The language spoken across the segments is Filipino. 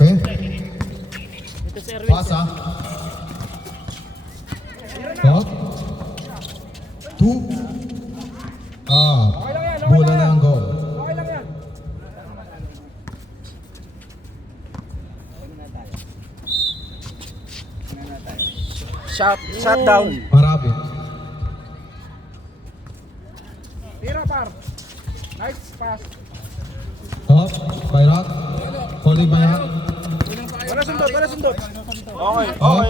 Okay. Ito si Erwin. Pasa. Hop. 2. Bola na ang goal. Okay lang yan. Shut down. Marami. Tira par. Nice pass. Hop. Bayrak. Holy bayrak. Wala sundot, wala sundot. Okay, Hop.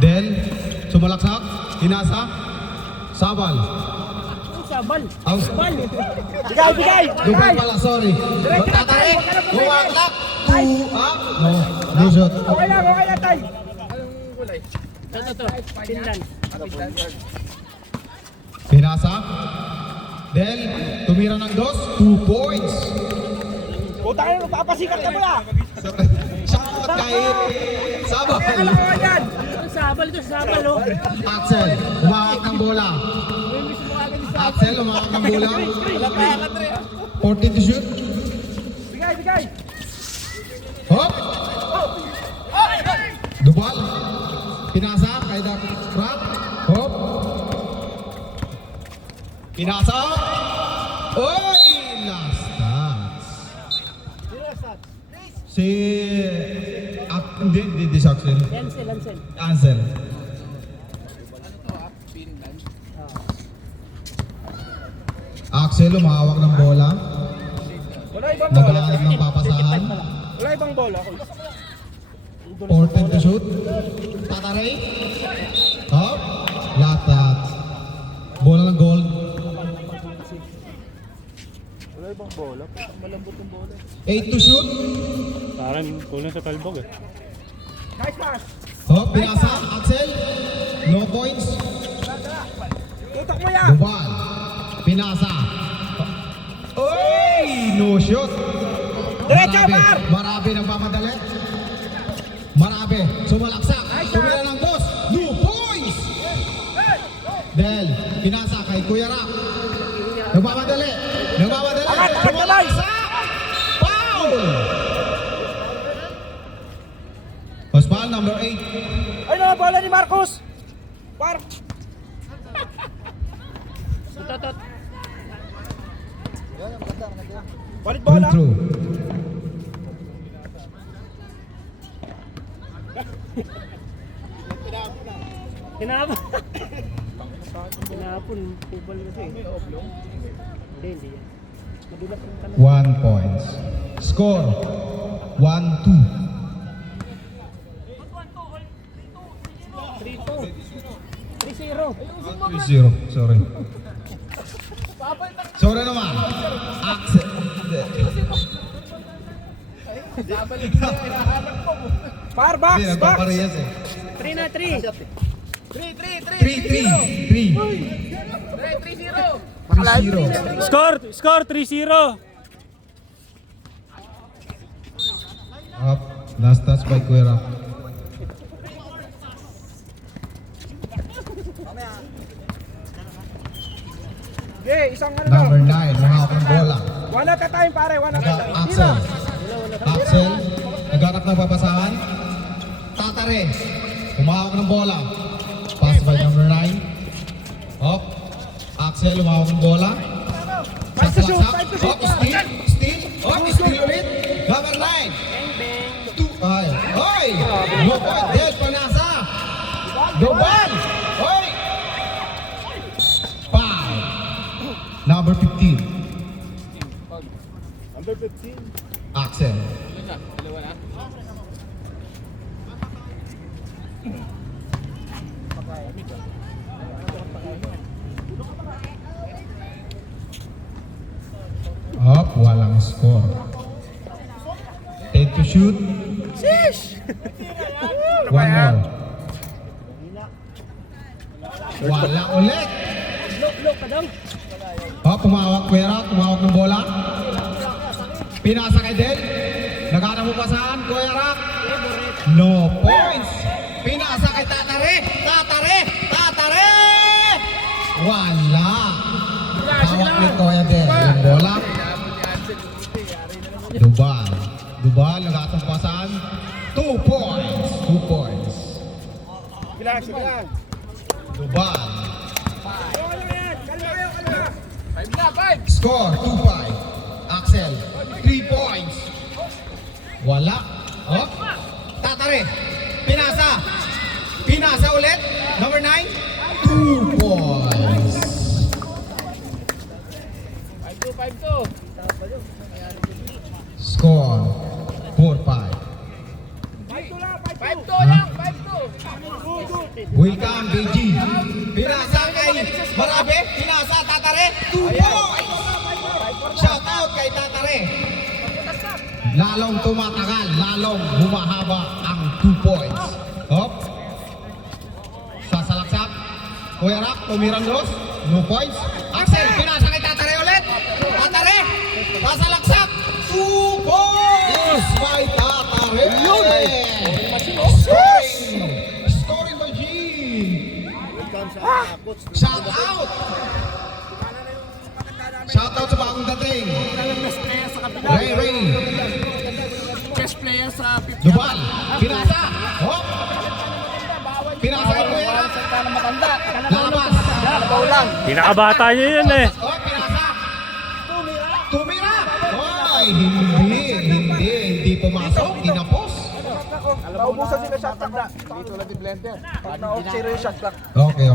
Del. Sumalaksak. Inasa. Sabal. Sabal. Ang Sabal. Bigay. Dubay pala, sorry. Tatari. Bumaklak. 2 up. No. No shot. Okay lang tay. Ito. Finland. Pinasa. Del. Tumira ng 2 points. Puta kayo, papasikat ka mo lang. Shot kahit. Sabal. Alam ko yan. Ito sabal, oh. Axel. Umahak ng bola. Axel. Umahak ng bola. 14 to shoot. Bigay. Hop. Dubal. Pinasa. Kay Dak Crack. Hop. Pinasa. Oy! Last stats. Si... Hindi si Axel. Lancel. Ansel. Axel, umahawak ng bola. Wala ibang bola. Naghahanap ng papasahan. Wala ibang bola. 14 to shoot. Tataray. Hop. Latat. Bola ng goal. Wala ibang bola. Malambot yung bola. 8 to shoot. Parang kulang sa talbog eh. Nice pass. Hop. Pinasa. Axel. No points. Tutok mo yan. Dubal. Pinasa. Oy! No shot. Diretso, Mar! Marami nagmamadali. Marami. Sumalaksak. Tumira ng 2. No points! Del. Pinasa kay Kuya Rak. Nagmamadali. Angat, Sumalaksak. Foul! Pasbal number 8. Ay, na bola ni Marcos. Par. Ito. Balik bola. True. Tinapon. Tubal kasi. Hindi yan. Madulas yung tanong. 1 points. Score 1-2. 3-0. 3-0. Sorry. Sorry naman. Axel. Par, box. Hindi, nagpaparehas eh. 3-3. 3-3. 3-0. Score 3-0. Up. Last touch by Kuera. Okay, isang ano Number daw. 9. Mahawak ng bola. One at a time, pare. One at a time. Axel. Axel. Nagharap ng papasahan. Tatare. Umahawak ng bola. Pass by number 9. Up. Axel. Umahawak ng bola. Five to shoot, five to shoot. Up. Steal. Up. Steal ulit. Number 9. Ay. Oy! No point. Del. Panasa. Dobal. Oy! Foul. Number 15. Number 15. Axel. Up, walang score. 8 to shoot. Sheesh! One more. Wala ulit. Look ka daw. Up, pumawak Kuya, pumawak ng bola. Pinasa kay Del. Naghanap mo pasahan, Kuya Rak. No points. Pinasa kay Tatare. Wala. Hawak ni Kuya Del. Yung bola. Dubal. Dubal, nag-atong pasan. 2 points. 2 points. Bilang, sige lang. Dubal. Kalma yan, kalma. 5 na, 5. Score, 2-5. Axel, 3 points. Wala. Oh. Tatare. Pinasa. Pinasa ulit. Number 9. 2 points. 5-2. Score, 4-5. 5-2 lang, 5-2. Welcome, BG. Pinasa kay Marabe. Pinasa, Tatare. 2 points. Shout out kay Tatare. Lalong tumatagal, lalong humahaba ang 2 points. Hop. Sasalaksak. Kuya Rak, tumirang dos. No points. Axel, pinasa kay Tatare ulit. Tatare. Sasalaksak. 2 points by Tatare. Scoring. Scoring by G. Shout out. Shout out sa bagong dating. Ray. Best player sa 50. Dubal. Pinasa. Hop. Pinasa kay Kuya Rak. Lalabas. Pinakabata niyo yun eh. Oh, pinasa. Tumira. Oy, hindi pumasok, hinapos. Naubusan sila shot clock na. Dito lang yung blender. Pag na-off-zero yung shot clock. Okay.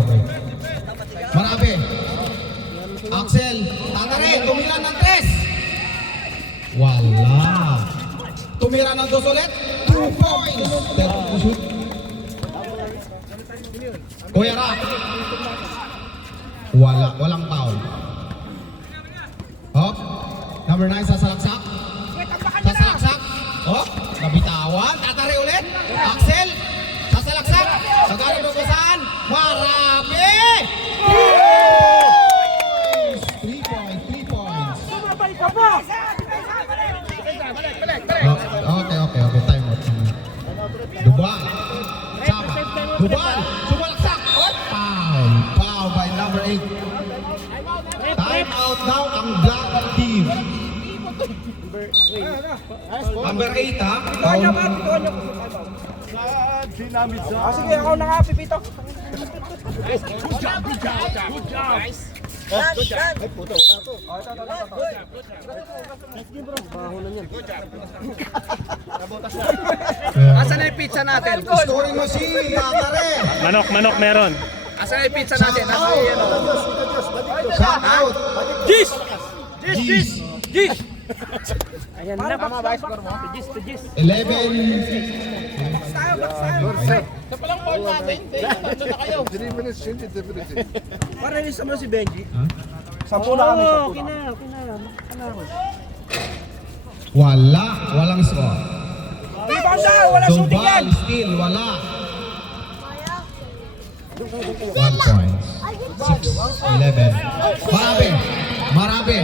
Marabe. Axel, Tatare, tumira ng 3. Wala. Tumira ng 2 ulit. 2 points. Kuya Rak. Walang foul. Hop. Number 9, sasalaksak. Sasalaksak. Hop. Nabitawan. Tatare ulit. Axel. Sasalaksak. Nagkaroon doon saan? Marabe. 3 points. 3 points. Okay. Time out. Dubal. Sama. Dubal. Sumalaksak. Foul. Foul by number 8. Time out now ang black team. Number 8 ha? Pituan niyo Foul. ba? Pituan niyo. Sige, ako na nga, Pipito. Asan na yung pizza natin? Scoring machine. Tatare. Manok meron. Asan na yung pizza Shout natin? out. Shout out. Gis! Gis. Ayan na, tama ba? Score mo? To Gis. 11. Para rin mo si Benji. Huh? Sampu na kami, sampu Okay na. na. Walang score. Rebound na, wala shooting yan. Dubal still wala. 1 point. 6-11. Marabe.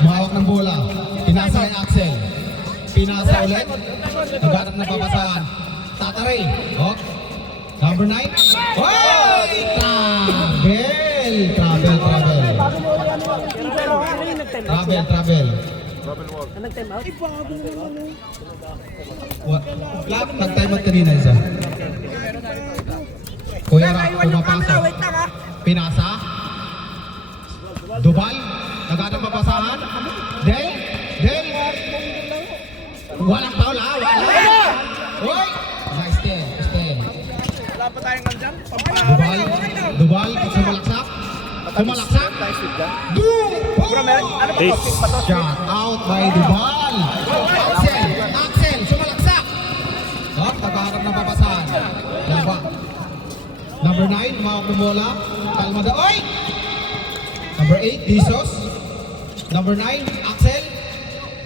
Mahawak ng bola. Pinasa kay Axel. Pinasa ulit. Naghanap ng papasahan. Tatare. Oh. Number 9. Oy! Travel. Nag-time out? Nag-time out kanina isa. Kuya Rak, pumapasok. Wait lang ha. Pinasa. Dubal. Naghanap papasahan. Del. Walang foul ha. Wala. Oy! Nice steal. Wala pa tayong nandyan. Dubal. Sumalaksak. Bro, meron, ano ba? Ace. Posting pa to? Shot out by Dubal. Axel. Sumalaksak. Oh, naghahanap ng papasahan. Laba. Number 9, Mao Kumola. Kalmada. Oy! Number 8, Disos. Number 9, Axel.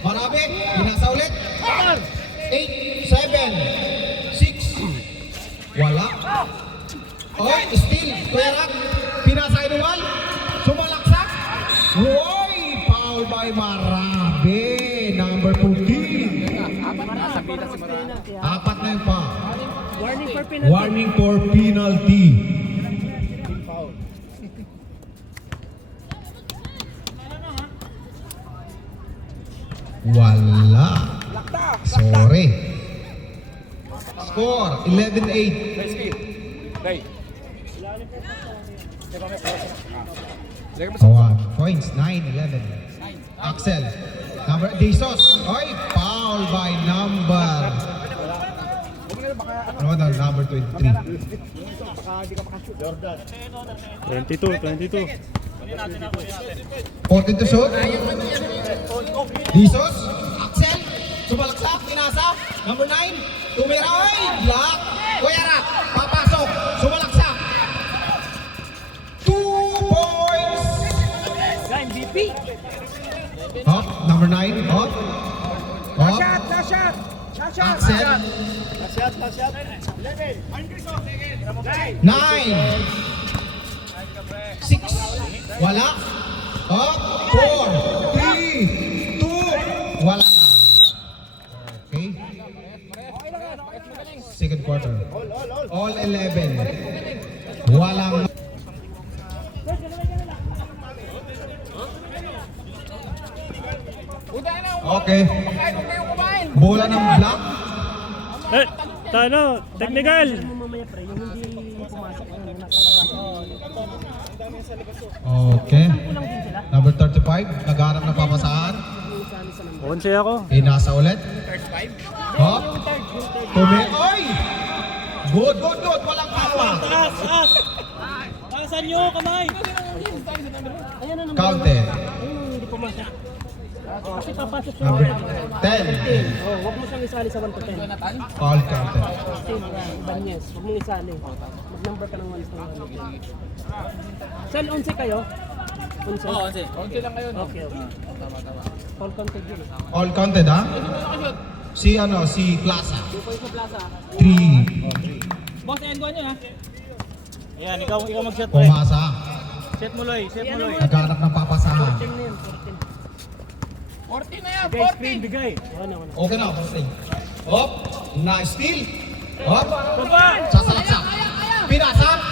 Marabe. Pinasa ulit. 8, 7, 6. Wala. Oy, still. Kuya Rak. Pinasa kay Dubal. Sumalaksak. Oy! Foul by Marabe. Number 14. Apat na yung foul. Warning for penalty. Warning for penalty. Wala. Lakta. Sorry. Score, 11-8. Ray. 1 points, 9-11. Axel. Number, Jesus. Oy, foul by number. Ano ba daw? Number 23. 22. 14 to shoot. Jesus. Axel. Sumalaksak. Pinasa. Number 9. Tumira. Oy, block. Kuya Rak. Papasok. Sumalaksak. 2 points. MVP. Hop, number 9. Hop. Hop. Shot. Axel. 9. 6. Wala. Hop. 4. 3. 2. Wala na. Okay. Second quarter. All 11. Walang. Okay. Bola ng black. Eh, technical. Mamaya pre, yung hindi pumasok na nakalabas. Okay. Number 35. Nagharap ng papasahan. 11 ako. Inasa ulit. Hop. Oy! Good. Walang tawa. Pakasan nyo, kamay! Ayan na naman. Counted. Ayun, hindi pumasok. Kasi papasok siya. Number 10. Oh, huwag mo siyang isali sa 1 to 10. Foul counted. 10, Banyes. Huwag mong isali. Mag-number ka ng 1 to 1. Saan 11 kayo? 11? Oo, 11. 11 lang kayo. Okay. All counted yun. All counted, ha? Si Plaza. 2 points sa plaza. 3. Boss, end niyo ha? Ayan, ikaw mag-shot Pumasa. Set mo Loy. Nagharap ng papasahan. 14 na yun, 14. 14 na yan, 14! Screen, bigay. Ano. Okay na, posting. Hop. Nice steal. Hop. Baba! Sasalaksak. Pinasa.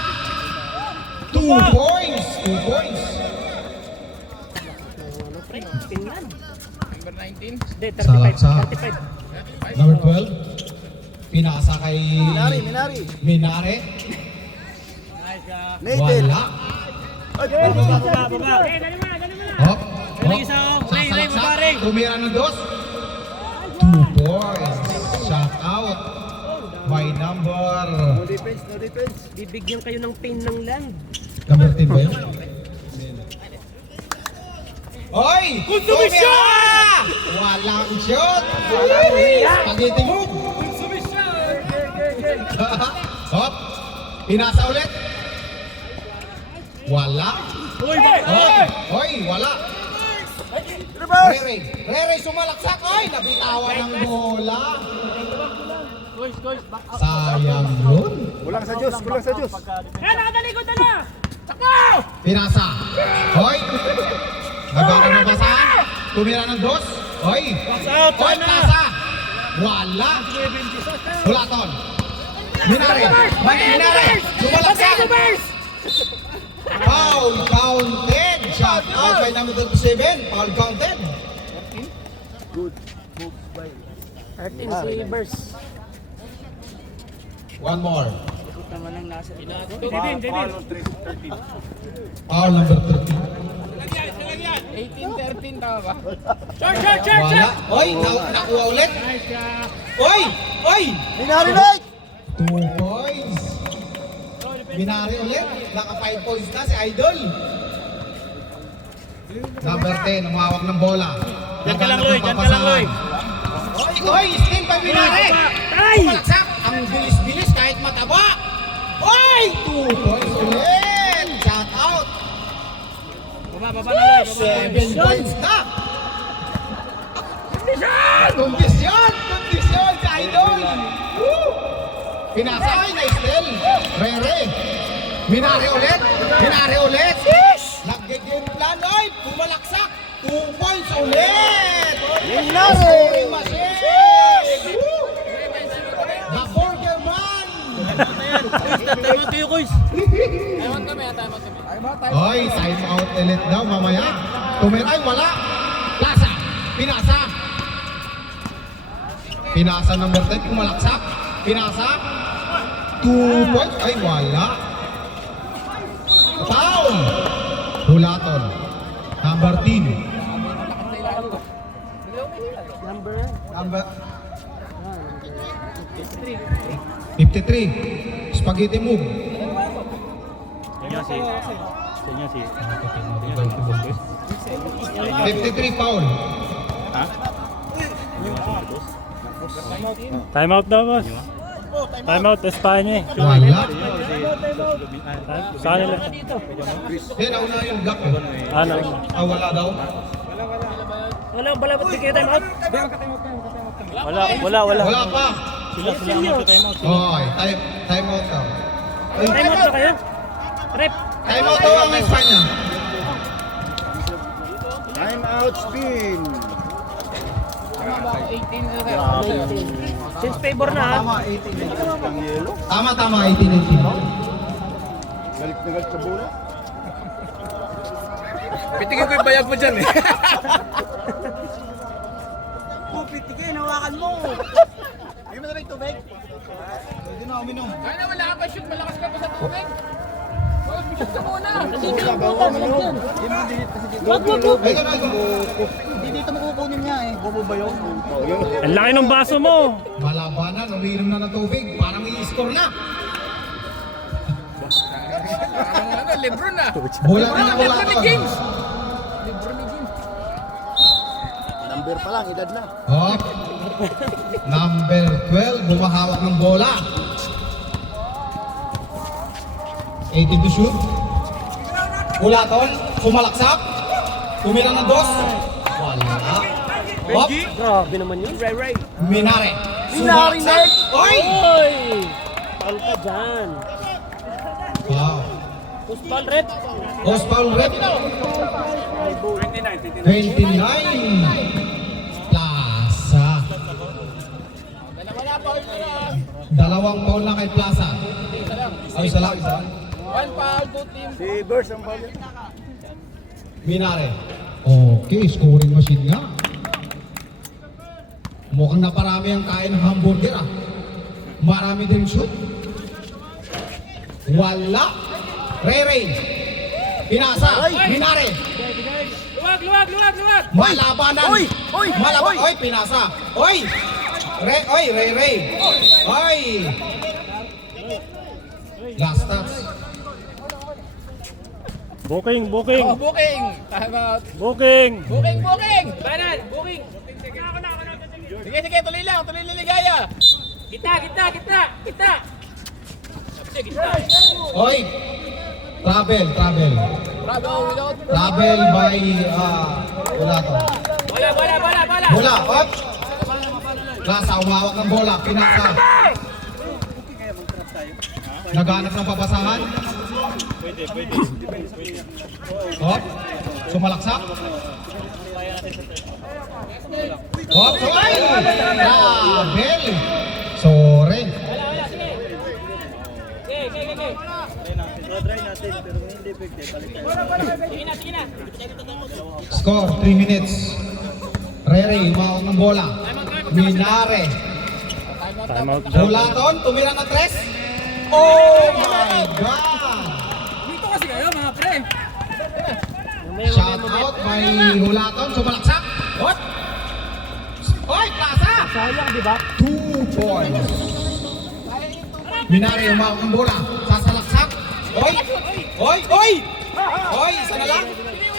2 points. 2 points. Ano, pre? Tingnan. Number 19? Hindi, Salaksak. 35. Number 12. Pinasa kay Minare. Wala. Baba. Hop. Sasalaksak. Tumira ng dos. 2 points. Shot out. By number. Bibigyan kayo ng pain ng land. Number 10 ba yun? Oy! Tumira! Walang shot! Spaghetti move! Hop! Pinasa ulit! Wala! Oy! Wala! Rere sumalaksak! Oy! Nabitawan ng bola! Sayang yun! Kulang sa Diyos. Nakatalikod na na! Pinasa! Oy! Nagano na basahan! Tumira ng dos! Oy! Oy! Plaza! Wala! Hulaton! Minare! Sumalaksak! Foul counted! Shot out by number 37. Foul counted. 13 si Bers. One more. Naman ang nasa. Foul number 13. 18-13 tama ba? Wala. Oy! Nakuha ulit. Oy! 2 points. Binari ulit. Naka 5 points na si Idol. Number 10. Umawak ng bola. Diyan ka lang, Loy. Oy! Steal by Binari. Sumalaksak. Ang bilis-bilis kahit mataba. Oy! 2 points ulit. Shout out. Baba na Loy. 7 points na. Kondisyon si Idol. Woo! Pinasay na Estel. Rere. Minare ulit. Nag-game plan. Oy! Pumalaksak. 2 points ulit. Scoring machine. Woo! The Burger Man. Taiwan kayo, guys. Taiwan kami. Oy, time out ulit daw mamaya. Tumiray, wala. Plaza. Pinasa. Pinasa number 10, kumalaksak. Pinasa. 2 points. Ay, wala. Foul! Hulaton. Number 10. Number? Number 53. 53. Spaghetti move. Senyasi. Senyasi. 53 foul. Ha? Time out daw, boss. Time out, Espanya eh. Wala. Sa kanila. Eh, nauna yung block. Ano? Ah, wala daw. Wala, ba't bigay time out? Wala. Wala pa. Sila ang time out. Okay, time out daw. Ay, Time out ba kayo? Rep. time out daw ang Espanya. Time out spin. 19. Since favor na ha. Tama, 18-18. Galit na galit sa bola. Pitigin ko yung bayag mo dyan eh. Pitigin, hawakan mo. Hindi mo na rin tubig. Hindi na uminom. Kaya na wala ka pa shoot, malakas ka pa sa tubig. Huwag mo shoot ka muna. Ay, ganun. Hindi dito makukunin niya eh. Bobo ba yun? Ang laki ng baso mo. Malabanan, umiinom na ng tubig. Parang i-score na. Ano, Lebron na. Bola na na Lebron ni James. Number pa lang, edad na. Oh. Number 12, bumahawak ng bola. 18 to shoot. Ulaton, sumalaksak. Tumira ng dos. Wala. Hop, Grabe naman yun. Ray. Minare. Minare, Sumalaksak. Oy! Oy! Foul ka dyan. Wow. Push ball, Rep. Post foul rep. 29. Plaza. Dalawang foul na kay Plaza. Ay, isa lang. One foul, two team. Si Burst ang ball. Minare. Okay, scoring machine nga. Mukhang naparami ang kain ng hamburger ah. Marami din shoot. Wala. Ray. Pinasa. Minare. Luwag. Malabanan. Oy! Malabanan. Oy, pinasa. Oy! Ray. Oy! Last touch. Booking. Oh, booking. Time out. Booking. Booking. Banan, booking. Sige, tuloy lang ligaya. Kita. Sige, gitna. Oy! Travel. Bravo, without. Travel by Ulato. Wala. Bola, up. Plaza, umawak ng bola. Pinasa. Naghanap ng papasahan. Pwede. Hop. Sumalaksak. Hop. Ay! Travel. Sorry. Score, 3 minutes. Ray, umawak ng bola. Minare. Time out daw. Hulaton, tumira ng 3. Oh my God! Dito kasi kayo, mga pre. Shout out by Hulaton, sumalaksak. What? Oy, Plaza! Sayang, di ba? 2 points. Minare, umawak ng bola. Sasalaksak. Oy! Isa na lang.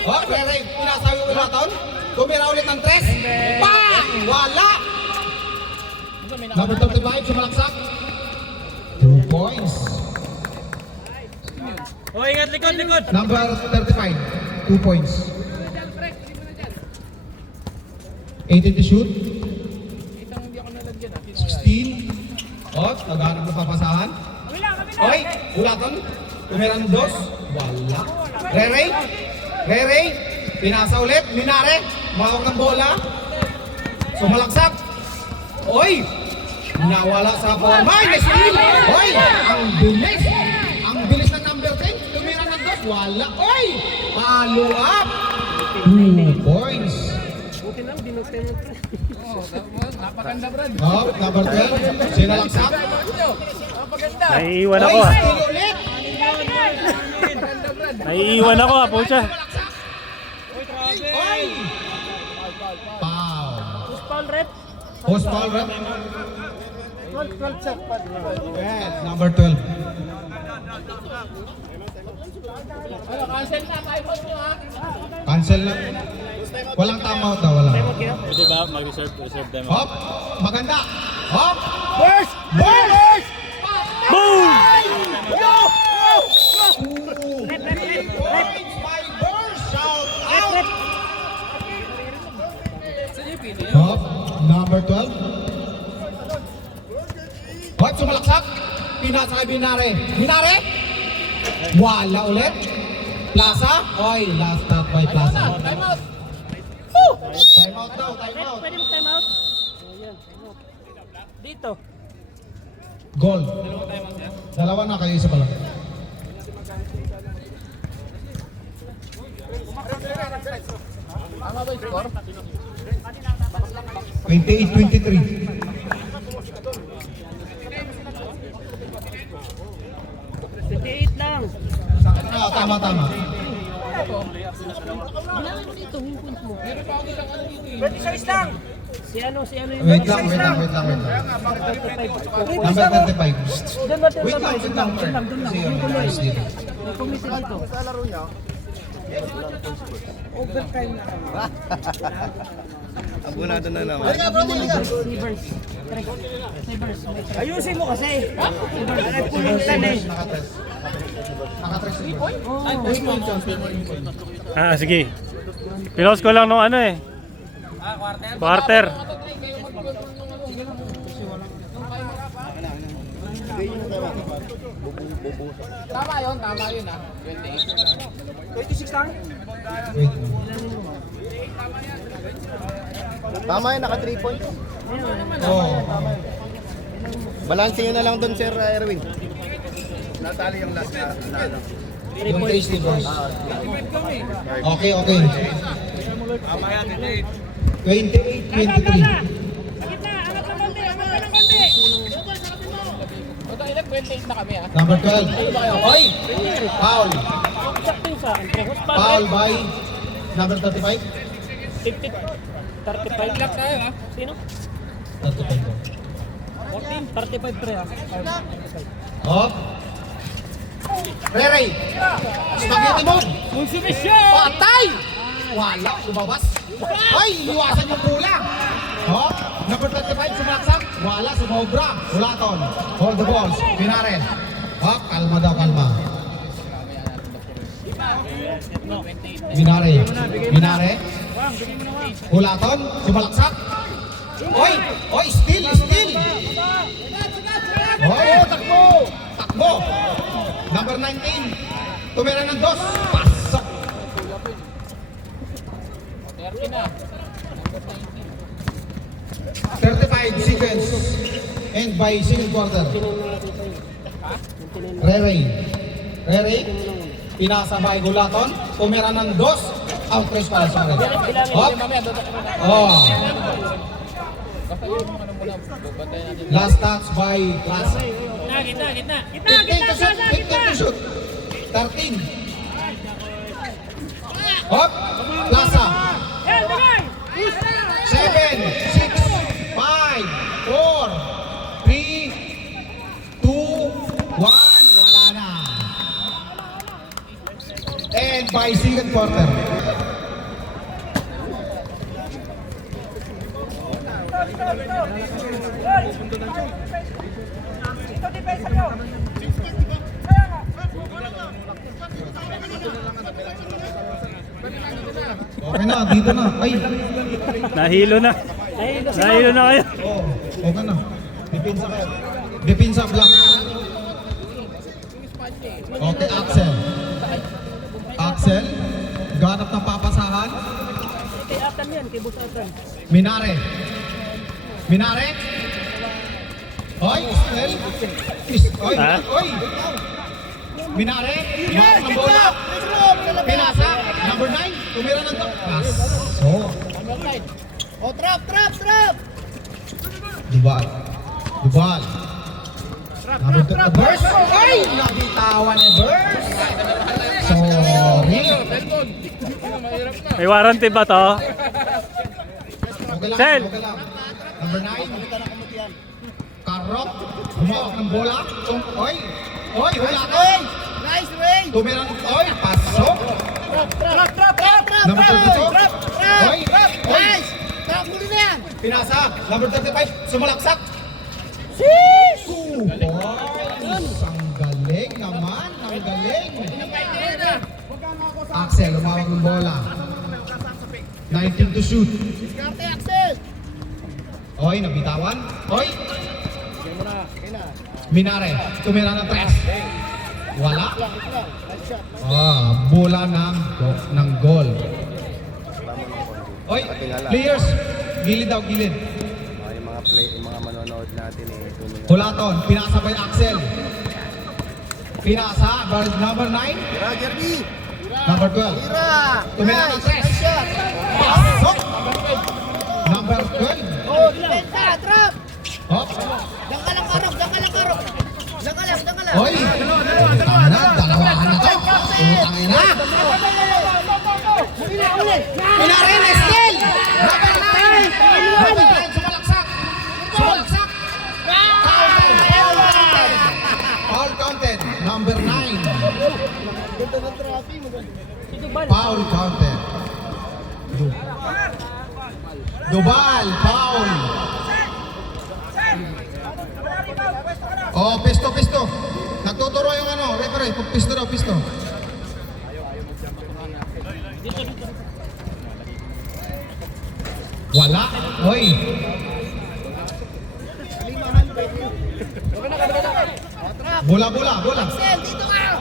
Oh, Ray, pinasawi yung Hulaton. Tumira ulit ng 3. Bang! Wala! Number 35, sumalaksak. 2 points. Oh, ingat likod. Number 35, 2 points. 18 to shoot. 16. Oh, naghanap ng papasahan. Oy, Ulaton. Tumira ng 2. Wala. Ray. Pinasa ulit. Minare. Mahawak ng bola. Sumalaksak. Oy! Nawala sa forma. Ay, steal! Oy! Ang bilis ng number 10. Tumira ng 2. Wala. Oy! Follow up. 2 points. Buti Pansin lang, binuksan mo. Napakanda, Brad. Oh, number 12. Sinalaksak. Napakanda. Naiiwan Oy, ako ah. steal ulit. Napakanda, Brad. Naiiwan ako ah, pucha. Oy! Foul. Push foul rep. Post foul, rep. 12 set pa. Yes, number 12. Ano, cancel na. Time out nyo, ha? Cancel na. Walang timeout daw, wala. Pwede ba mag-reserve them? Hop! Maganda! Hop! Burst! Burst! Boom! Points by Burst! Shout out! Hop! Number 12. Hop! Sumalaksak! Pinasa kay Binare. Binare! Wala ulit! Plaza? Oy, last start by Plaza. Time out. Timeout daw, timeout. Pwede mo time out. Ayan. Dito. Goal. Dalawa na kayo, isa pa lang. Tama ba yung score? 28-23. 28 lang. Ah, tama, tama. Bilangin mo dito, yung points mo. 26 lang! Si ano yung... Wait lang. Number 35. Doon natin Wait lang. Doon lang. Kasi yung ayos dito. May committee dito. Overtime na kami. Abunado na naman. Receivers. Receivers. Ayusin mo kasi! Ay, pulutan eh! Nakatres. Ah, sige. Pinost ko lang nung ano eh. Quarter. Tama yun, ha? 26 lang? Wait. Tama yun, naka 3 points. Oh. Balansin nyo na lang doon, Sir Erwin. Natali yung last na. Yung tasty boys. Okay. 28-23. Ito, ilan 28 na kami, ha? Number 12. Oy! Foul. Sakto yung sa akin. Prehos pa. Foul by number 35. 35 Lap tayo, ha? Sino? 35. 35 pre ah. Hop. Rere. Spaghetti mo. Patay! Wala, lumabas. Ay, iwasan yung bola. Hop. Number 35, sumaksak. Wala, sumobra. Ulaton. Hold the balls. Pinare. Hop, kalma daw, kalma. Binare. Ulaton, sumalaksak. Oy, steal. Oy, takbo. Number 19. Tumira ng dos. Pasok. 30 na. 35 seconds. And by second quarter. Rere. Pinasabay Gulaton. Tumira ng dos. Out race para sa akin. Hop. Oh. Last touch by Plaza. Gitna. 15 to shoot. 13. Hop. Plaza. 7, 6, 5, 4, 3, 2, 1. Wala na. And by second quarter. Okay na, dito na. Ay, Nahilo na. Nahilo na kayo. oh, okay na. Depensa kayo. Depensa block. Okay, Axel. Ganap ng papasahan. Kay Atan yan, kay Boss Atan. Minare. Oy, Estel. Oy. Ha? Minare. Hawak ng bola. Pinasa. Number 9. Tumira ng top. Pass. So. Oh, trap! Dubal. Number 2 na Burst. Ay! Nabitawan ni Burst. Sorry. May warranty ba to? Okay lang, Sel. okay lang. Number 9. Karok. Humawak ng bola. Oy! Wala to! Nice, Ray! Tumira ng... Oy! Pasok! Trap! Number 32. Oy! Nice! Trap muli na yan! Pinasa. Number 35. Sumalaksak. Ang galing naman. Ang galing. Axel, umawak ng bola. 19 to shoot. Diskarte, Axel! Oy, nabitawan. Oy! Minare. Tumira ng 3. Wala. Bola ng goal. Oy, players. Gilid daw, gilid. Yung mga manonood natin Hulaton, pinasa pa yung Axel. Pinasa, number 9. Roger B! Number 12. Tumira ng 3. Pasok! Number 12. Oh, defensa! Trap! Hop. Diyan ka lang, Karok! Oy! Dalawahan na to. Utangin na. Pinare na still. Number 9. Sumalaksak. Foul counted. Number 9. Foul counted. Dubal. Foul. Oh, pisto. Nagtuturo yung referee. Pisto. Wala. Oy. Bola. Axel, dito ka!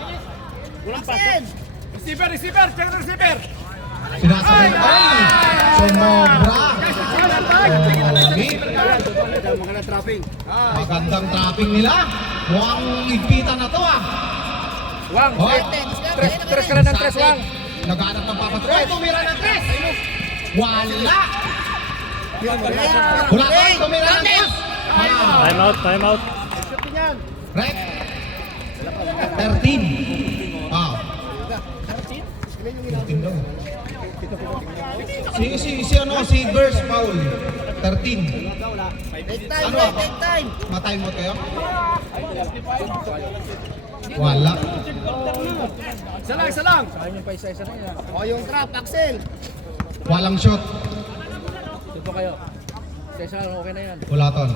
Axel! Receiver! Check the receiver! Pinasa ko yung sumobra. Magandang trapping. Magandang trapping nila. Mukhang higpitan na to Wang! Oy. Tres ka na ng tres, Wang! Naghanap ng papat. Oy, tumira ng 3. Wala. Wala to, tumira ng 3. Time out. Rep. 13. Wow. 13 daw. Si Burst foul. 13. Take time! Matay mo kayo? Wala. Isa lang! Oh, yung trap, Axel! Walang shot. Dito kayo. Isa lang, okay na yan. Wala ton.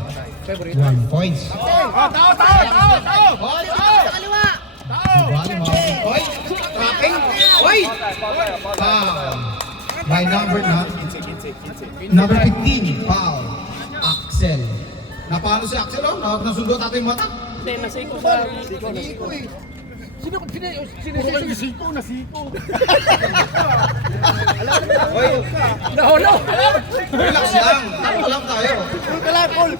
1 points. Axel! Tao! Oy! Sa kaliwa! Bali mo. Oy! Trapping! Oy! By number 15. Foul. Axel. Napalo si Axel Nasundot ato yung mata. Hindi, nasiko sa... Naholo! Relax lang. Laro lang tayo.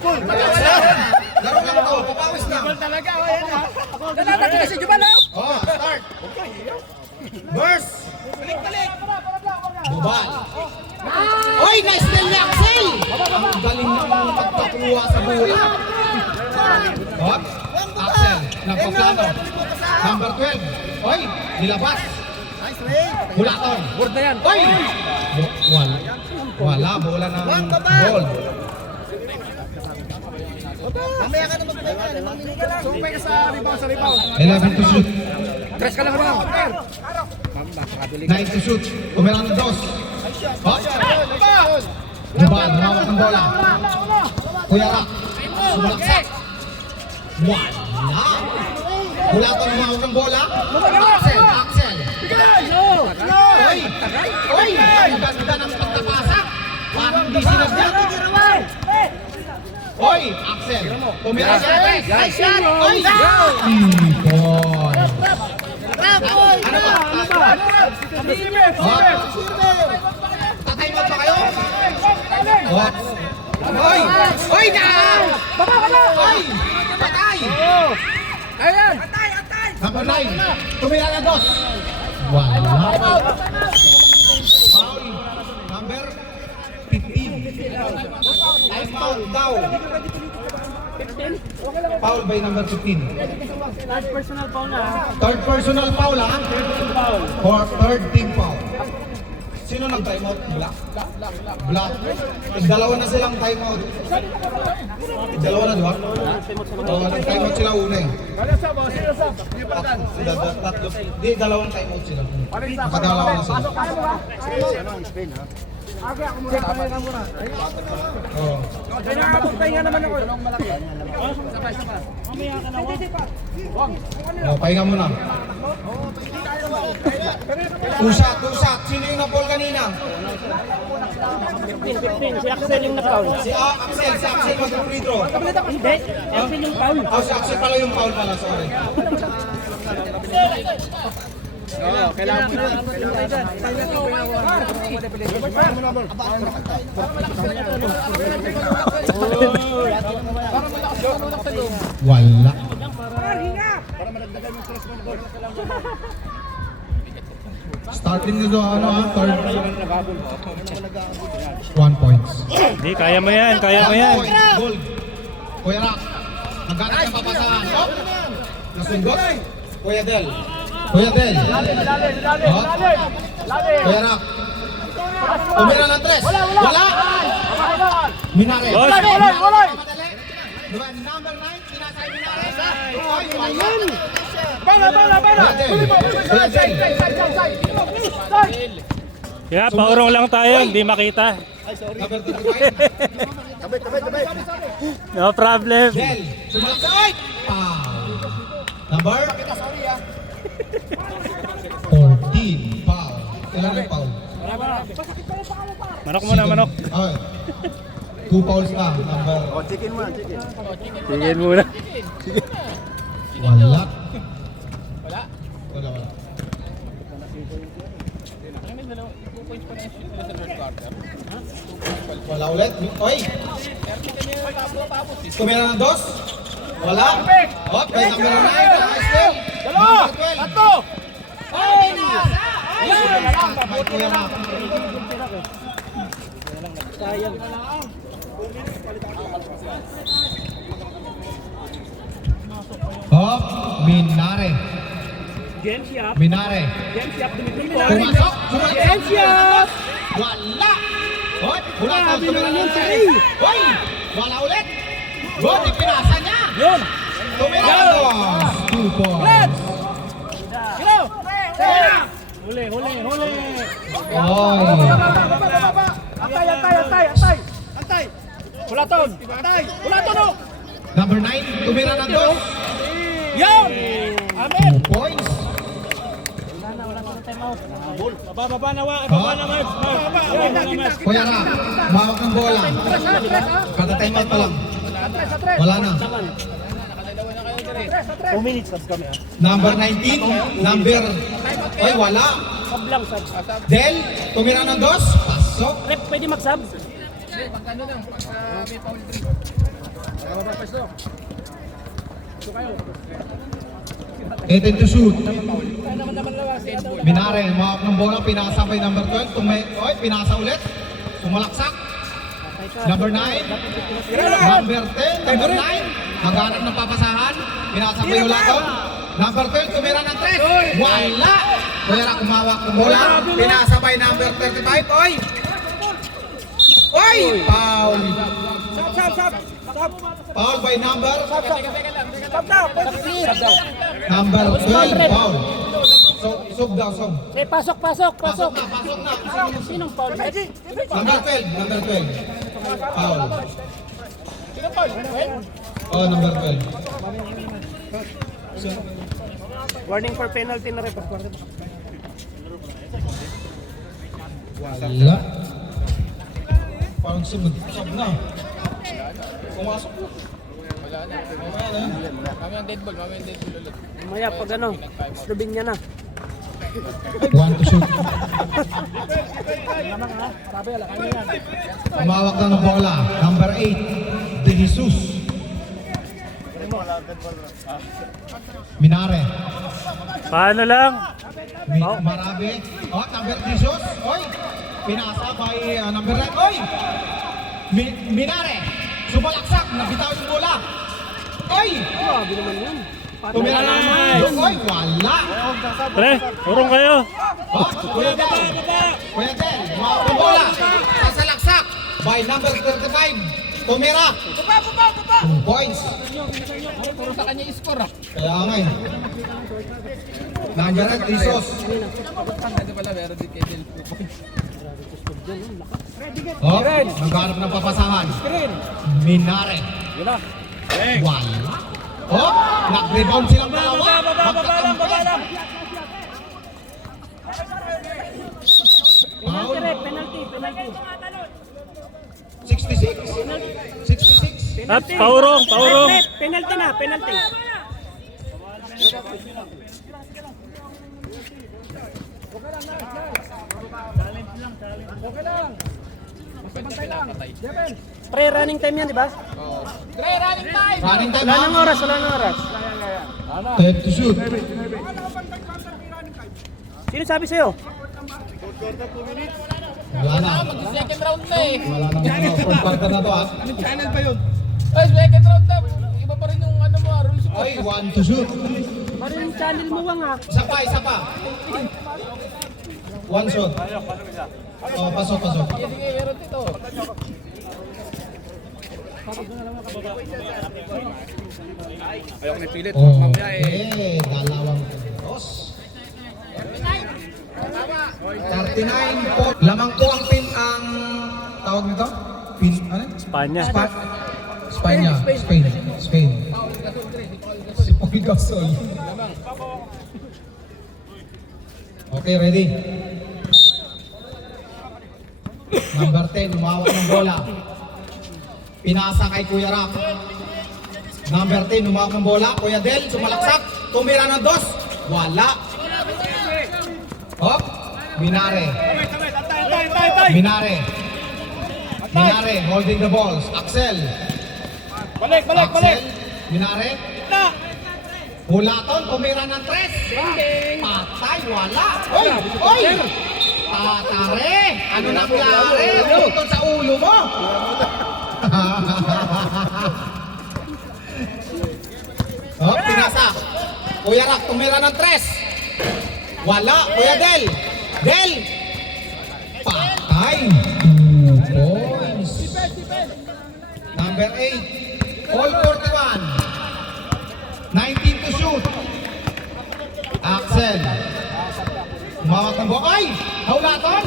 Cool! Laro lang to. Papawis na. Talaga, ayan ha! Nalala ka si Juban ha! Oh, start. Burst. Bubal. Oy, nice steal ni Axel. Ang galing ng pagpakuha sa bola. Hop. Axel, nagpaplano. Number 12. Oy, nilabas. Nice, Ray! Hulaton. Board na yan! Oy! Wala, bola ng goal. Mamaya ka na mag-play ka. Sumpay ka sa rebound! 11 to shoot. Tres ka lang naman! 9 to shoot. Tumira ng 2. Hop. Jubal, humawak ng bola. Kuya Rock. Sumalaksak. Wala. Hulaton, humawak ng bola. Axel. Oy! Oy! Ang ganda ng pagtapasak. Parang hindi sinagyan. Oy! Axel. Tumira siya. Nice shot! Oy! Ipon. Trap! Oy! Ano ba? Hop. Tatay mo ba kayo? Hop. Oy! Oy na! Oy! Patay! Ayan! Number 9. Tumira na 2. Wala. Foul. Number 15. Time out daw. 15. Foul by number 15. Last personal foul na. Third personal foul ha. Foul. For third team foul. Sino nag-time out? Black? Black. Dalawa na silang time out. Dalawa na, di ba? Oo, nag-time out sila una eh. Tatlo. Di, dalawang time out sila. Nakadalawa na sila. Oo. Oh, pahinga muna. Two shot. Sino yung na-ball kanina? 15. Si Axel yung na-foul. Si Axel mag-free throw. Hindi. Axel yung foul. Oh, si Axel pala yung foul pala, sorry. Wala. Starting nito ano ha, third. 1 points. Hindi, kaya mo yan, kaya mo yan. Gold. Kuya Rock. Maghanap ng papasahan. Oh. Nasundot. Kuya Del. Oh. Kuya Rock. Tumira ng tres. Wala. Minare. Boss. Diba, number 9, pinasay Minare. Ay, Kuya Del. Kaya, paurong lang tayo, hindi makita. Number 35. No problem. Del. Sumaksay. Number 14. Foul. Ilan yung foul? Manok muna, manok. Okay. 2 fouls na. Number. Chicken mo, chicken. Tingin muna. Wala. Wala ulit. Oy! Tumira ng dos. Wala. Oh, kay number 9. Still. Number 12. Sayang. Oh, Minare. Game siap. Minare. Game siap. Pumasok. Game siap. Wala. Oy, wala ka Grabe tumira naman ng yun, 9. Say. Oy, wala ulit. Good, ipinasa niya. Yun. Tumira ng dos. 2 points. Huli. Oy. Antay! Hulaton. Oh! Number 9, tumira ng dos. Yun. 2 points. Baba na wa. Kuya Ra, mawak ng bola. Kada time out pa lang. Wala na. 2 minutes kami. Number 19, number... Ay, wala. Sab lang, sab. Del, tumira ng dos. Pasok. Rep, pwede mag-sub? Pagkano lang, pagka may foul 18 to shoot. Minare, mawak ng bola. Pinasa pa yung number 12. Oy, pinasa ulit. Sumalaksak. Number 9. Number 10. Number 9. Maghanap ng papasahan. Pinasa pa yung lato. Number 12, tumira ng 3. Wala. Kuya, kumawak ng bola. Pinasa pa yung number 35. Oy! Oy! Foul. Foul by number. Number 12. Foul. Sub daw, sub. Eh, pasok. Pasok na. Sinong foul? Number 12. Number 12. Foul. Oh, number 12. Warning for penalty na rin. Wala. Parang sub na. Pumasok po. Kami ang dead ball ulit. Maya, pag ano, slubing niya na. 1 to shoot. Umawak na ng bola. Number 8. De Jesus. Minare. Paano lang? Marabi. Oh, number 10. Oy! Pinasa by number 9. Oy! Minare, sumalaksak, nabitaw yung bola. Oy! Grabe naman yun. Tumira na naman. Oy, wala. Pre, urong kayo. Oh, Kuya Del. Kuya Del, umawak ng bola. Sasalaksak by number 35. Tumira. 2 points. Puro sa kanya i-score ah. Kaya nga eh. Number 8, Isos. Ito pala, meron din kay Del. Oh, nagharap ng papasahan. Minare. Yun na. Wala. Oh, nag-rebound silang dalawa. Magkakampes. Foul. Penalty. 66. 66. At paurong. Penalty na, penalty. Okay lang. Basta bantay lang. Jebel. Pre, running time yan, di ba? Dre, running time. Running time Wala ha? nang oras, wala nang oras. Time to shoot. Sino sabi sa'yo? Wala na. Second round na eh. Wala na mga fourth quarter na to ha. Anong channel ba yun? Ay, second round na. Iba pa rin yung ano mo, rules mo. Ay, 1 to shoot. Parang yung channel mo nga. Isa pa. 1 shot. Oh, pasok. Sige, meron dito. Ayoko na pilit. Mamaya eh. Okay, dalawang dos. 39 po. Lamang po ang tawag nito? Ano? Espanya. Spain. Si Paul Gasol. Okay, ready? Number 10, umawak ng bola. Pinasa kay Kuya Rock. Number 10, umawak ng bola. Kuya Del, sumalaksak. Tumira ng dos. Wala. Hop. Minare, holding the balls. Axel. Balik. Minare. Hulaton, tumira ng 3. Patay, wala. Oy! Patare! Ano nangyari? Putol sa ulo mo! Oh, pinasa. Kuya Rock, tumira ng 3. Wala. Kuya Del. Patay. 2 points. Number 8. All 41. 19 to shoot. Axel. Umawak ng buhay. Ay! Haulaton!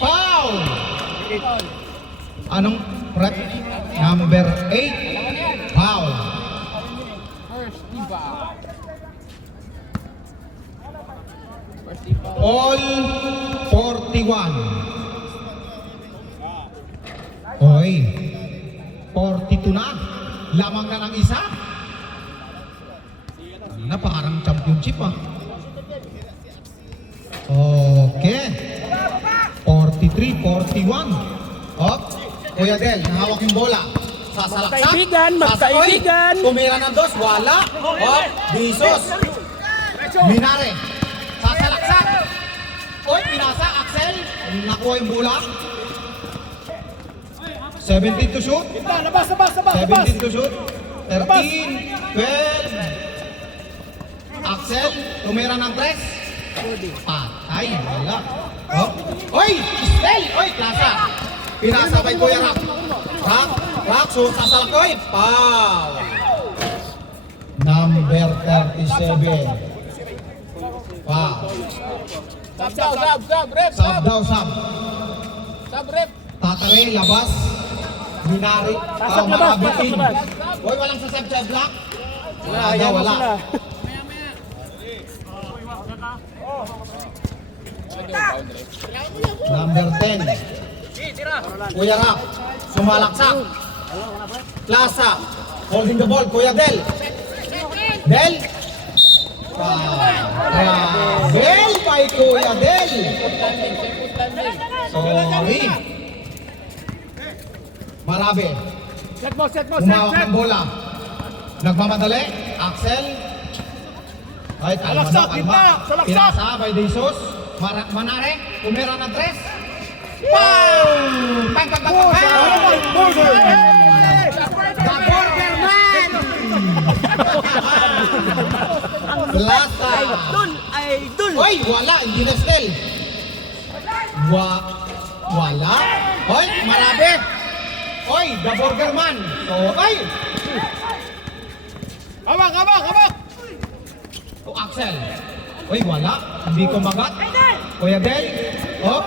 Foul! Anong rep? Number 8. Foul. First, iba. All 41. Oy. 42 na. Lamang na ng isa. Kanina parang championship ah. Okay. 43-41. Op. Kuya Del, nahawak yung bola. Sasalaksak. Magkaibigan. Tumira ng dos. Wala. Op. Jesus. Minare. Sasalaksak. Oy, pinasa. Axel. Nakuha yung bola. 17 to shoot. 17 to shoot. 13. 12. Axel. Tumira ng 3. Patay, wala. Oh. Oy! Stel! Oy, klasa! Pinasa kay Kuya Rock. Rock, sasalak ko. Foul! Number 37. Foul. Sub, rep. Sub daw, sub. Sub, rep. Tatare, labas. Minari. Pasok labas, Marabitin. pasok labas. Oy, walang sasab sa block. Ayaw mo wala. sila. Number 10. Kuya Rock. Sumalaksak. Klasa. Holding the ball. Kuya Del. Del. Del by Kuya Del. Sorry. Marabe. Set mo. Umawak ng bola. Nagmamadali. Axel. Ay, kalma na, kalma. Pinasa by Jesus. Manare. Tumira ng 3. Wow! The Burger Man! Plata! Idol! Oy, wala, hindi na still. Wala. Oy, marami. Oy, the Burger Man. So, ay! Hawak! O, Axel. Oy, wala. Hindi kumagat. Kuya Del. Oh.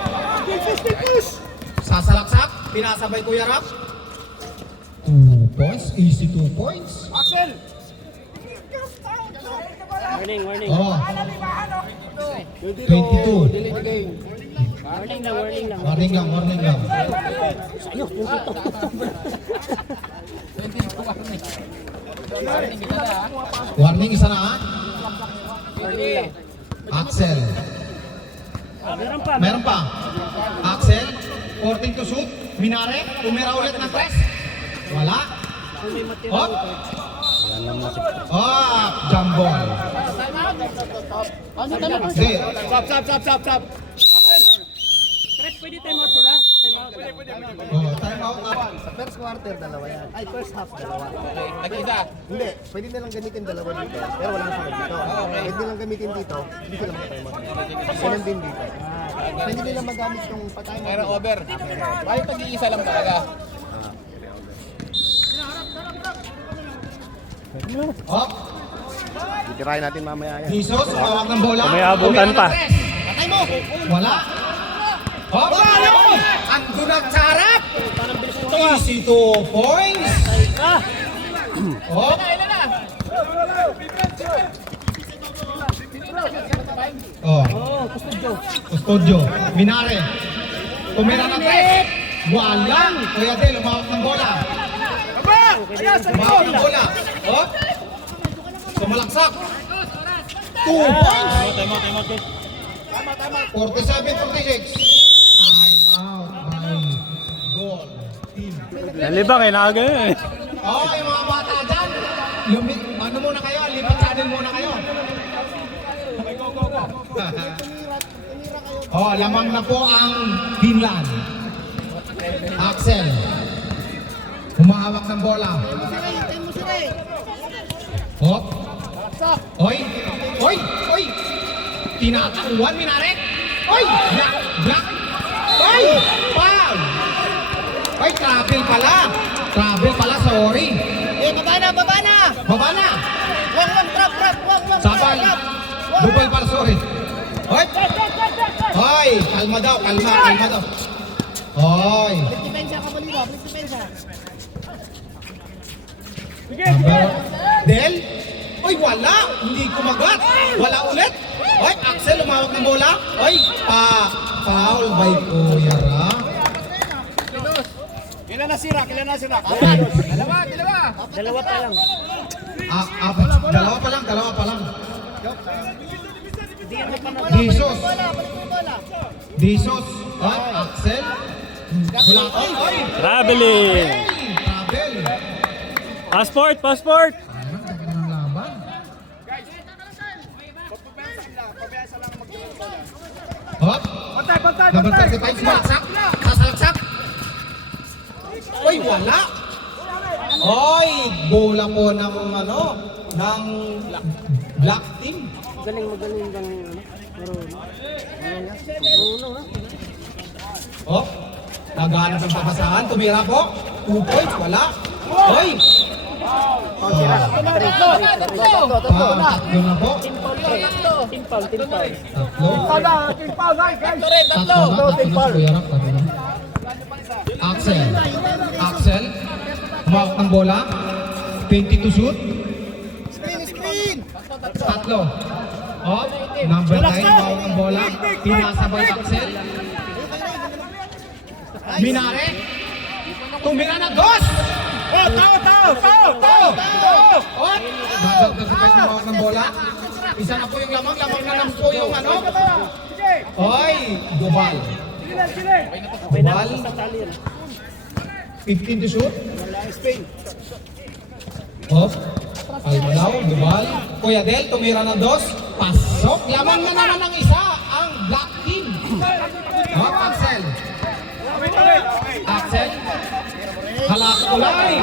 Sasalaksak. Pinasabay Kuya Rap. 2 points. Easy 2 points. Axel! Warning. Oh. 22. Warning lang. Warning lang. Ayun, yung dito. Warning isa na ha. Warning lang. Axel. Meron pa. Axel. 14 to shoot. Minare. Tumira ulit ng press. Wala. Kung may matira Hop. dito. Oh, jump ball. Hindi. Stop! Threat, pwede time out sila? Time out. Oh, time out na. Sa first quarter, dalawa yan. Ay, first half, dalawa. Nag-isa. Hindi, pwede nilang gamitin dalawa dito. Pero wala na sila dito. Pwede nilang gamitin dito, hindi sila mag-time out. Ganun din dito. Pwede nila magamit yung pa-time out. Pero over. Bakit nag-iisa lang talaga? Hop. Titirahin natin mamaya yan. Jesus, hawak ng bola. May abutan Tumira ng pa. press. Patay mo. Wala. Hop. Ando na sa harap. Easy 2 points. Hop. Oh. Oh, custodio. Custodio. Minare. Tumira ng press. Wala. Kuya Del, umawak ng bola. Umawak ng bola. Hop. Sumalaksak. 2 points. Time out, coach. 47-46. Time out by goal team. Nalibang nakaganyan eh. Oh, yung mga bata dyan. Ano muna kayo? Lipat channel muna kayo. Oh, lamang na po ang Finland. Axel. Humahawak ng bola. Hop. Oy! Tinatakbuhan, Minare! Oy! Black! Oy! Foul! Oy, travel pala, sorry. Baba na! Baba na! Wag! Sabal! Double pala, sorry. Oy! Oy! Kalma daw. Oy! Depensa ka baliro, depensa. Del? Oy, wala! Hindi kumagat! Wala ulit! Oy, Axel, lumawak ng bola! Oy, foul by Kuya Ra. Kailan nasira? Dalawa pa lang. Dalawa pa lang. Hindi ano pa na. Jesus. Oy, Axel. Wala. Oy! Traveling. Travel. Passport. Ano, ganda ng laban. Hop. Number 35, sasalaksak. Oy, wala. Oy, bola po ng black team. Magaling bang marunong ha? Hop. Naghanap ng papasahan, tumira po. 2 points, wala. Oy. Tatlo na po. Team foul. Tatlo. Axel. Humawak ng bola. 20 to shoot. Screen! Tatlo. Oh, number 9, humawak ng bola. Pinasabay Axel. Minare. Tumira na 2. Oh, tao! Oh, nagdagdagsipay na hawak ng bola. Isa na po yung lamang na lang po yung Oy, Gubal. Okay na, Ball. sa tali yan. 15 to shoot. Off. Almanaw, Gubal. Kuya Del, tumira ng 2. Pasok. Lamang na naman ng isa ang Black Team. Oh, Axel. kulay.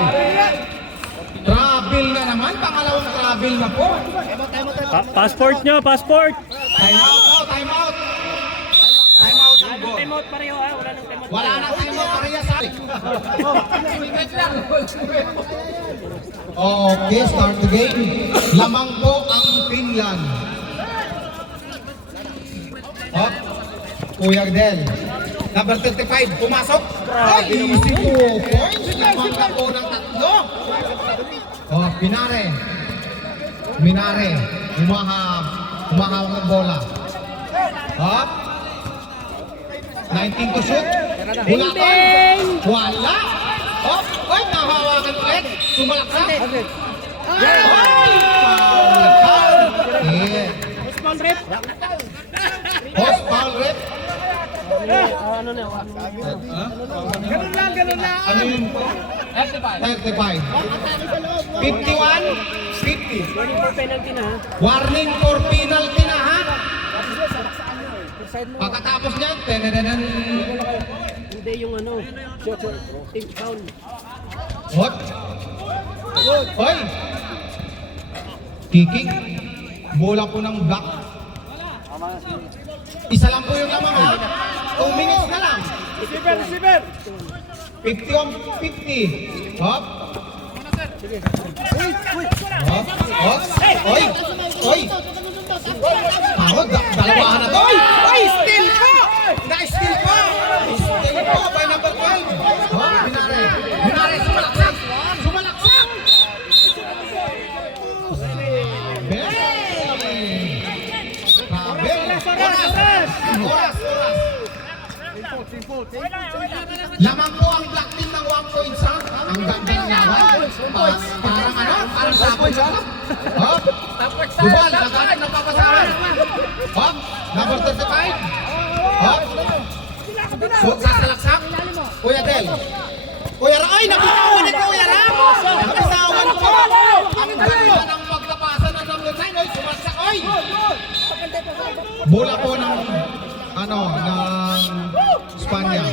Travel na naman, pangalawang travel na po. Passport nyo, passport! Time out, oh, time out. Time out ang goal. Time out pareho ha, wala nang time out. Wala na time out, pareha sa Okay, start the game. Lamang po ang Finland. Hop. Kuya Del. Number 35, pumasok. Ay, easy 2 points. Lamang na po ng 3. Oh, Pinare. Minare. Humahawak ng bola. Hop. 19 to shoot. Bulaton. Wala. Hop. Ay, nahawakan ulit. Sumalaksak. Ay, foul. Yeah. Small rep. Post foul rep. Ano na? Ganun lang. Ano yun po? 35. 51. 50. Warning for penalty na ha. Warning for penalty na ha. Side mo. Pagkatapos niyan, tenenenen. Hindi yung ano. Short. Team foul. Hot. Hoy. Kicking. Bola po ng black. Isa lang po yung lamang ha. 2 minutes na lang. Receiver. 50 on 50. Hop. Hop. Hop. Oy. Oy. Pagod. Dalawahan na to. Oy. Steal po. Na-steal po. Steal po by number 12. Hop. Binare. Binare. Sumalaksak. Sumalaksak. Oras. Lamang po ang black team ng 1 points ha. Ang ganda ng laban. Parang ano? Parang tapos ha. Hop. Dubal. Naghanap ng papasahan. Hop. Number 35. Hop. Sasalaksak. Kuya Del. Kuya Ra. Ay! Nabitawan ni Kuya Ra. Nabitawan ko. Ang ganda ng paglapasan ng number 9. Oy, sumalaksak. Oy! Bola po ng ano, ng Spanya.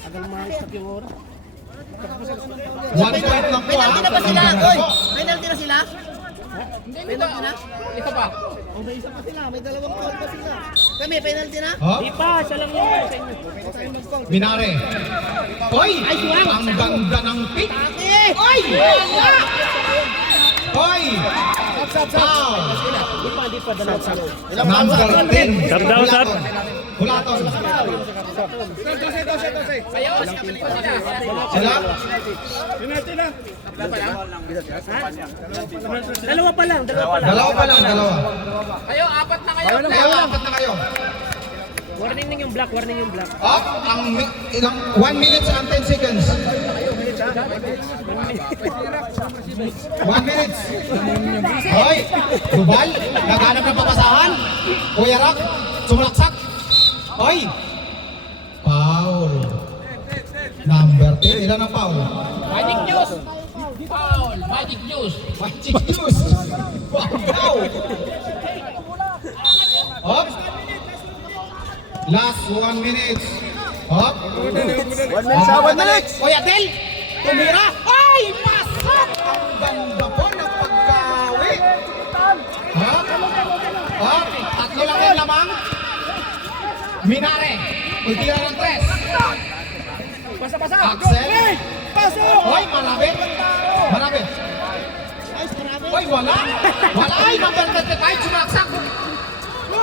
Tagal ma-stop yung oras. 1 point lang po ha. Penalty na ba sila? Ang ganda Oy, po. penalty na sila? Penalty na? Ito pa. Oh, may isa pa sila. May dalawang foul pa sila. Kami, penalty na? Hop. Di pa, siya lang yung sa inyo. Binare. Hoy! Ang ganda ng pick! Hoy! Hoy! Foul! Di pa, dalawa pa. Number 10. Sub daw, sub. Bulaton. Sila? Dalawa pa lang. Dalawa pa lang, dalawa. Kayo, apat na kayo. Kayo, apat na kayo. Warning yung black. Up, ilang 1 minute and 10 seconds. 1 minute. Hoy, Dubal, naghanap ng papasahan. Kuya Rock, sumalaksak. Hoy, foul. Number 10, ilan ang foul? Magic News. Foul. Magic News. Magic News. Wow. Up. Last 1 minute. Up. 1 minute. Kuya Del, tumira. Ay, pasok. Ang ganda po ng pagkawi. Up. Up. Tatlo lang yung lamang. Minare. Ultira ng 3. Pasa. Axel. Hoy, malapit. Malapit. Hoy, wala. Wala. Ay, number 35. Sumaksak.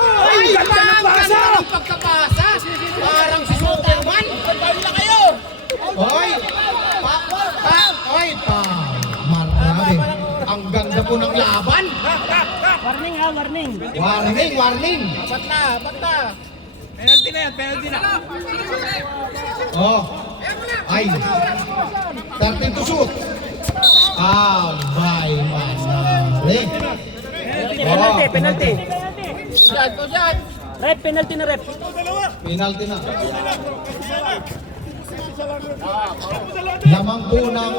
Ay, ang ganda ng pagkapasa. Parang si Superman. Bali na kayo. Hoy. Hoy, marami. Ang ganda po ng laban. Warning ha, warning. Warning. Apat na. Penalty na. Oh. Ay. 13 to shoot. By Manare. Penalty. Dyan. Rep, penalty na rep. Penalty na. Lamang po ng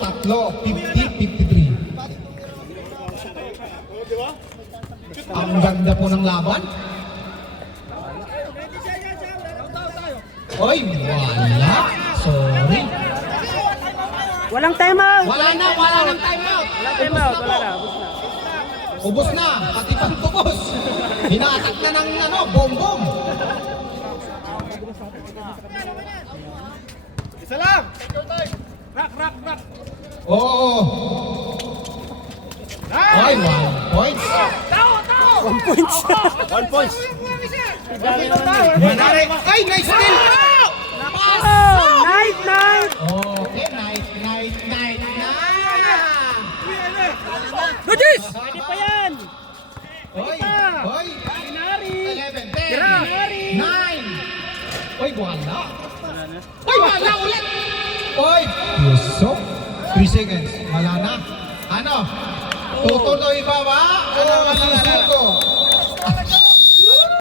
tatlo, 50-53. Ang ganda po ng laban. Oy, wala. Sorry. Walang timeout! Wala na, wala nang timeout. Walang timeout, wala na, ubos na. Ubus na, pati pantubos. Hinatak na ng bom-bom. Isa lang! Oo. Ay, 1 point. 1 points. 1 point! Dami naman eh. Manari. Ay, nice steal. Oh, nice, nice! Okay, nice. Regis! Pwede pa yan! Hoy. Inari! 11, 10, Tira. 9. Hoy, wala. Hoy, wala ulit. Hoy, Yusok. 3 seconds. Wala na. Ano? Tutuloy ba ba? Ano ang susuko?